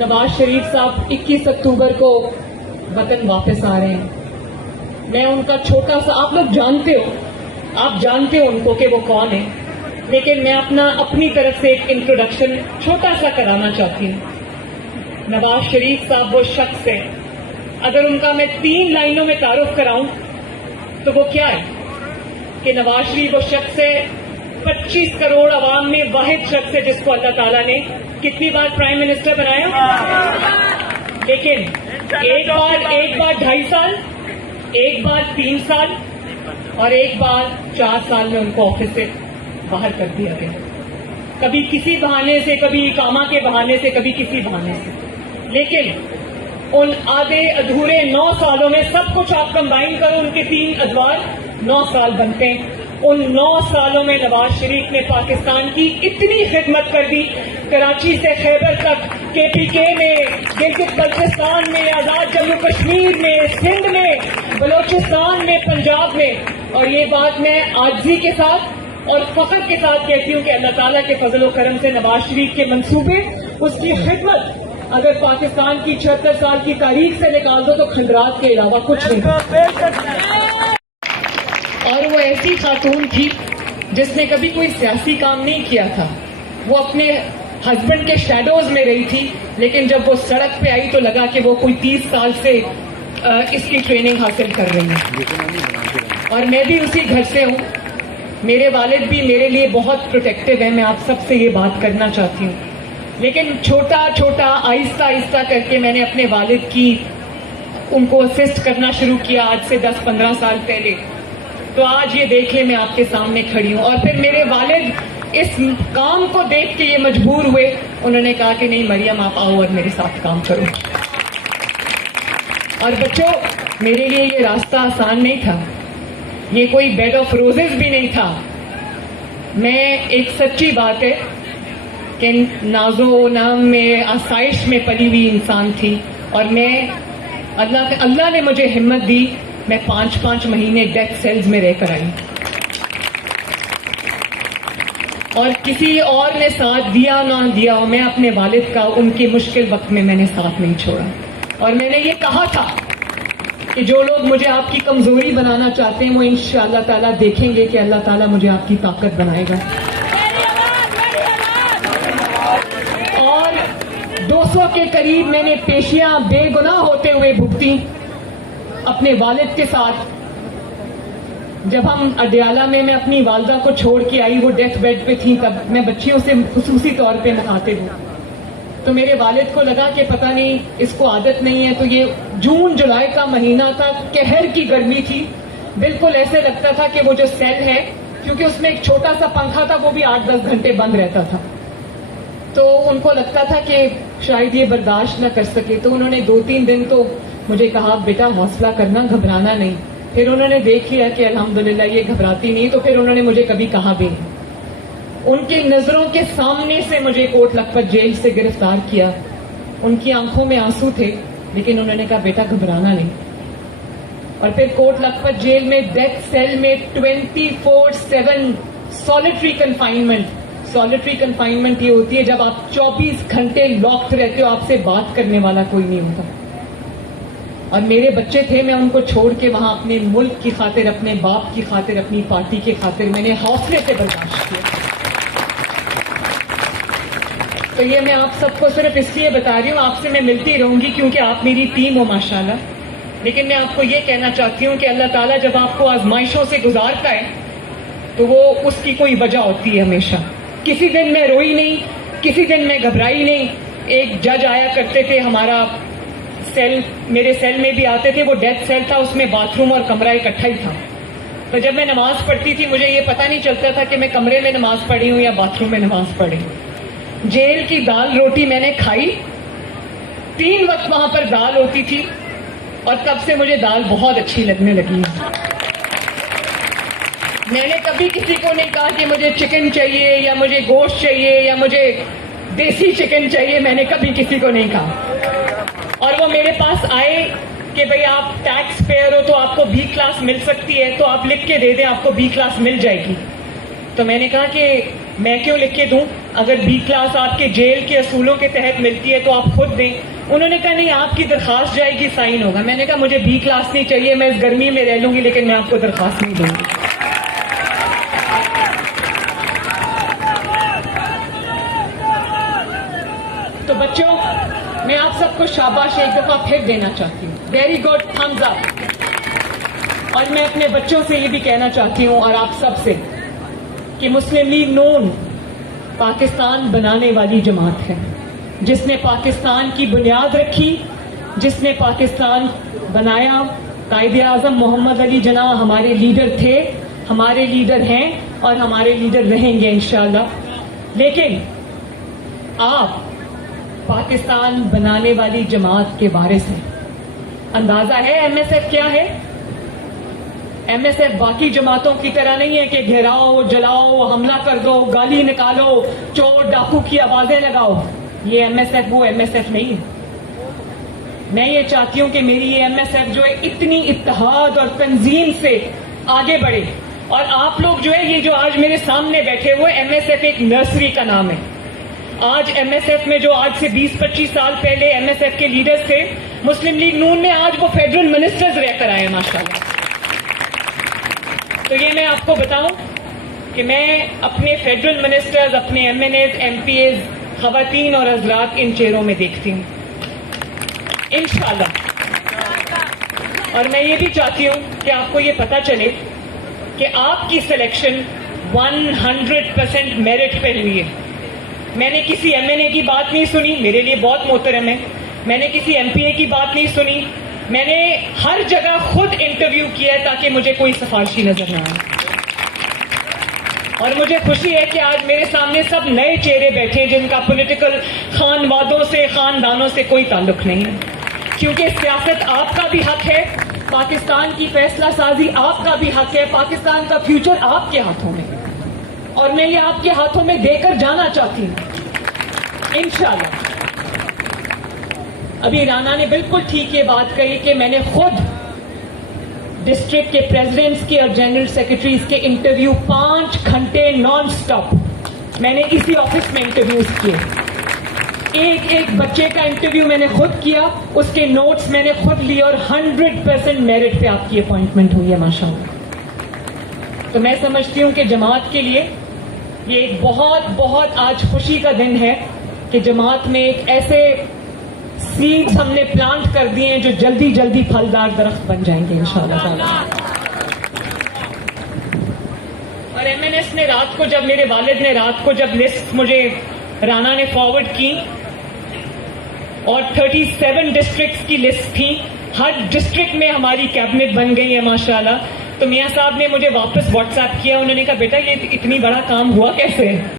नवाज शरीफ साहब 21 अक्टूबर को वतन वापस आ रहे हैं। मैं उनका छोटा सा, आप लोग जानते हो, आप जानते हो उनको कि वो कौन है, लेकिन मैं अपनी तरफ से एक इंट्रोडक्शन छोटा सा कराना चाहती हूँ। नवाज शरीफ साहब वो शख्स है, अगर उनका मैं 3 लाइनों में तारुफ कराऊं तो वो क्या है कि नवाज शरीफ वो शख्स है, 25 करोड़ आवाम में वाहिद शख्स है जिसको अल्लाह ताला ने कितनी बार प्राइम मिनिस्टर बनाया, लेकिन एक बार 2.5 साल, एक बार 3 साल और एक बार 4 साल में उनको ऑफिस से बाहर कर दिया गया, कभी किसी बहाने से, कभी इकामा के बहाने से, कभी किसी बहाने से। लेकिन उन आधे अधूरे 9 सालों में सब कुछ आप कंबाइन करो, उनके 3 अदवार 9 साल बनते हैं। उन 9 सालों में नवाज शरीफ ने पाकिस्तान की इतनी खिदमत कर दी, कराची से खैबर तक, KPK में, गिलगित बल्तिस्तान में, आजाद जम्मू कश्मीर में, सिंध में, बलोचिस्तान में, पंजाब में। और ये बात मैं आजिज़ी के साथ और फख्र के साथ कहती हूँ कि अल्लाह ताला के फजल व करम से नवाज शरीफ के मंसूबे, उसकी खिदमत अगर पाकिस्तान की 76 साल की तारीख से निकाल दो तो खंडरात के अलावा कुछ नहीं। और वो ऐसी खातून थी जिसने कभी कोई सियासी काम नहीं किया था, वो अपने हस्बैंड के शैडोज में रही थी, लेकिन जब वो सड़क पे आई तो लगा कि वो कोई 30 साल से इसकी ट्रेनिंग हासिल कर रही है। और मैं भी उसी घर से हूँ, मेरे वालिद भी मेरे लिए बहुत प्रोटेक्टिव है, मैं आप सबसे ये बात करना चाहती हूँ। लेकिन छोटा छोटा आहिस्ता आहिस्ता करके मैंने अपने वालिद की उनको असिस्ट करना शुरू किया आज से 10-15 साल पहले। तो आज ये देख ले मैं आपके सामने खड़ी हूँ। और फिर मेरे वालिद इस काम को देख के ये मजबूर हुए, उन्होंने कहा कि नहीं मरियम आप आओ और मेरे साथ काम करो। और बच्चों, मेरे लिए ये रास्ता आसान नहीं था, ये कोई बेड ऑफ रोजेस भी नहीं था। मैं एक सच्ची बात है कि नाजो नाम में, आसाइश में पली हुई इंसान थी, और मैं अल्लाह ने मुझे हिम्मत दी, मैं 5-5 महीने डेथ सेल्स में रहकर आई, और किसी और ने साथ दिया ना दिया, मैं अपने वालिद का उनके मुश्किल वक्त में मैंने साथ नहीं छोड़ा। और मैंने ये कहा था कि जो लोग मुझे आपकी कमजोरी बनाना चाहते हैं वो इंशाअल्लाह ताला देखेंगे कि अल्लाह ताला मुझे आपकी ताकत बनाएगा। और 200 के करीब मैंने पेशियां बेगुनाह होते हुए भुगती अपने वालिद के साथ। जब हम अडियाला में मैं अपनी वालदा को छोड़ के आई, वो डेथ बेड पे थी, तब मैं बच्चियों से खुसूसी तौर पे मुखातिब हूँ, तो मेरे वालिद को लगा कि पता नहीं इसको आदत नहीं है। तो ये जून जुलाई का महीना था, कहर की गर्मी थी, बिल्कुल ऐसे लगता था कि वो जो सेल है, क्योंकि उसमें एक छोटा सा पंखा था, वो भी 8-10 घंटे बंद रहता था, तो उनको लगता था कि शायद ये बर्दाश्त न कर सके। तो उन्होंने 2-3 दिन तो मुझे कहा बेटा हौसला करना, घबराना नहीं। फिर उन्होंने देख लिया कि अल्हम्दुलिल्लाह ये घबराती नहीं, तो फिर उन्होंने मुझे कभी कहा भी नहीं। उनकी नजरों के सामने से मुझे कोट लखपत जेल से गिरफ्तार किया, उनकी आंखों में आंसू थे, लेकिन उन्होंने कहा बेटा घबराना नहीं। और फिर कोट लखपत जेल में डेथ सेल में 24/7 सॉलिटरी कन्फाइनमेंट। सॉलिटरी कन्फाइनमेंट ये होती है जब आप 24 घंटे लॉक्ड रहते हो, आपसे बात करने वाला कोई नहीं होता। और मेरे बच्चे थे, मैं उनको छोड़ के वहां अपने मुल्क की खातिर, अपने बाप की खातिर, अपनी पार्टी की खातिर मैंने हौसले से बर्दाश्त किया। तो ये मैं आप सबको सिर्फ इसलिए बता रही हूँ, आपसे मैं मिलती रहूंगी क्योंकि आप मेरी टीम हो माशाल्लाह। लेकिन मैं आपको ये कहना चाहती हूँ कि अल्लाह ताला जब आपको आजमाइशों से गुजारता है तो वो उसकी कोई वजह होती है हमेशा। किसी दिन मैं रोई नहीं, किसी दिन मैं घबराई नहीं। एक जज आया करते थे हमारा सेल, मेरे सेल में भी आते थे, वो डेथ सेल था, उसमें बाथरूम और कमरा इकट्ठा ही था। तो जब मैं नमाज पढ़ती थी मुझे ये पता नहीं चलता था कि मैं कमरे में नमाज पढ़ी हूँ या बाथरूम में नमाज पढ़ी हूँ। जेल की दाल रोटी मैंने खाई, 3 वक्त वहां पर दाल होती थी, और तब से मुझे दाल बहुत अच्छी लगने लगी। मैंने कभी किसी को नहीं कहा कि मुझे चिकन चाहिए या मुझे गोश्त चाहिए या मुझे देसी चिकन चाहिए, मैंने कभी किसी को नहीं कहा। और वो मेरे पास आए कि भाई आप टैक्स पेयर हो तो आपको बी क्लास मिल सकती है, तो आप लिख के दे दें, आपको बी क्लास मिल जाएगी। तो मैंने कहा कि میں کیوں لکھ کے دوں؟ اگر بی کلاس آپ کے جیل کے اصولوں کے تحت ملتی ہے تو آپ خود دیں. انہوں نے کہا نہیں آپ کی درخواست جائے گی, سائن ہوگا. میں نے کہا مجھے بی کلاس نہیں چاہیے, میں اس گرمی میں رہ لوں گی لیکن میں آپ کو درخواست نہیں دوں گی. تو بچوں, میں آپ سب کو شاباش ایک دفعہ پھر دینا چاہتی ہوں. ویری گڈ, تھمز اپ. اور میں اپنے بچوں سے یہ بھی کہنا چاہتی ہوں اور آپ سب سے کہ مسلم لیگ نون پاکستان بنانے والی جماعت ہے, جس نے پاکستان کی بنیاد رکھی, جس نے پاکستان بنایا. قائد اعظم محمد علی جناح ہمارے لیڈر تھے, ہمارے لیڈر ہیں اور ہمارے لیڈر رہیں گے انشاءاللہ. لیکن آپ پاکستان بنانے والی جماعت کے وارث ہیں. اندازہ ہے ایم ایس ایف کیا ہے؟ ایم ایس ایف باقی جماعتوں کی طرح نہیں ہے کہ گھیراؤ, جلاؤ, حملہ کر دو, گالی نکالو, چور ڈاکو کی آوازیں لگاؤ. یہ ایم ایس ایف وہ ایم ایس ایف نہیں ہے. میں یہ چاہتی ہوں کہ میری یہ ایم ایس ایف جو ہے اتنی اتحاد اور تنظیم سے آگے بڑھے. اور آپ لوگ جو ہے یہ جو آج میرے سامنے بیٹھے ہوئے, ایم ایس ایف ایک نرسری کا نام ہے. آج ایم ایس ایف میں جو آج سے 20-25 سال پہلے ایم ایس ایف کے لیڈرز تھے, مسلم لیگ نون میں آج وہ فیڈرل منسٹرز رہ کر آئے ماشاءاللہ. تو یہ میں آپ کو بتاؤں کہ میں اپنے فیڈرل منسٹرز, اپنے M N As, M P As, خواتین اور حضرات ان چہروں میں دیکھتی ہوں انشاءاللہ. اور میں یہ بھی چاہتی ہوں کہ آپ کو یہ پتا چلے کہ آپ کی سلیکشن 100% میرٹ پہ ہوئی ہے. میں نے کسی ایم این اے کی بات نہیں سنی, میرے لیے بہت محترم ہے. میں نے کسی ایم پی اے کی بات نہیں سنی. میں نے ہر جگہ خود انٹرویو کیا ہے تاکہ مجھے کوئی سفارشی نظر نہ آئے. اور مجھے خوشی ہے کہ آج میرے سامنے سب نئے چہرے بیٹھے جن کا پولیٹیکل خانوادوں سے, خاندانوں سے کوئی تعلق نہیں ہے. کیونکہ سیاست آپ کا بھی حق ہے, پاکستان کی فیصلہ سازی آپ کا بھی حق ہے, پاکستان کا فیوچر آپ کے ہاتھوں میں, اور میں یہ آپ کے ہاتھوں میں دے کر جانا چاہتی ہوں انشاءاللہ. ابھی رانا نے بالکل ٹھیک یہ بات کہی کہ میں نے خود ڈسٹرکٹ کے پریزیڈنٹس کے اور جنرل سیکرٹریز کے انٹرویو 5 گھنٹے نان سٹاپ میں نے اسی آفس میں انٹرویوز کیے. ایک ایک بچے کا انٹرویو میں نے خود کیا, اس کے نوٹس میں نے خود لیے, اور 100% میرٹ پہ آپ کی اپوائنٹمنٹ ہوئی ہے ماشاءاللہ. تو میں سمجھتی ہوں کہ جماعت کے لیے یہ ایک بہت بہت آج خوشی کا دن ہے کہ جماعت میں ایک ایسے سیڈز ہم نے پلانٹ کر دیے ہیں جو جلدی جلدی پھلدار درخت بن جائیں گے انشاءاللہ تعالی. اور ایم این ایس نے رات کو, جب میرے والد نے رات کو جب لسٹ مجھے رانا نے فارورڈ کی, اور 37 ڈسٹرکٹس کی لسٹ تھی, ہر ڈسٹرکٹ میں ہماری کیبنٹ بن گئی ہے ماشاءاللہ. تو میاں صاحب نے مجھے واپس واٹس ایپ کیا, انہوں نے کہا بیٹا یہ اتنی بڑا کام ہوا کیسے؟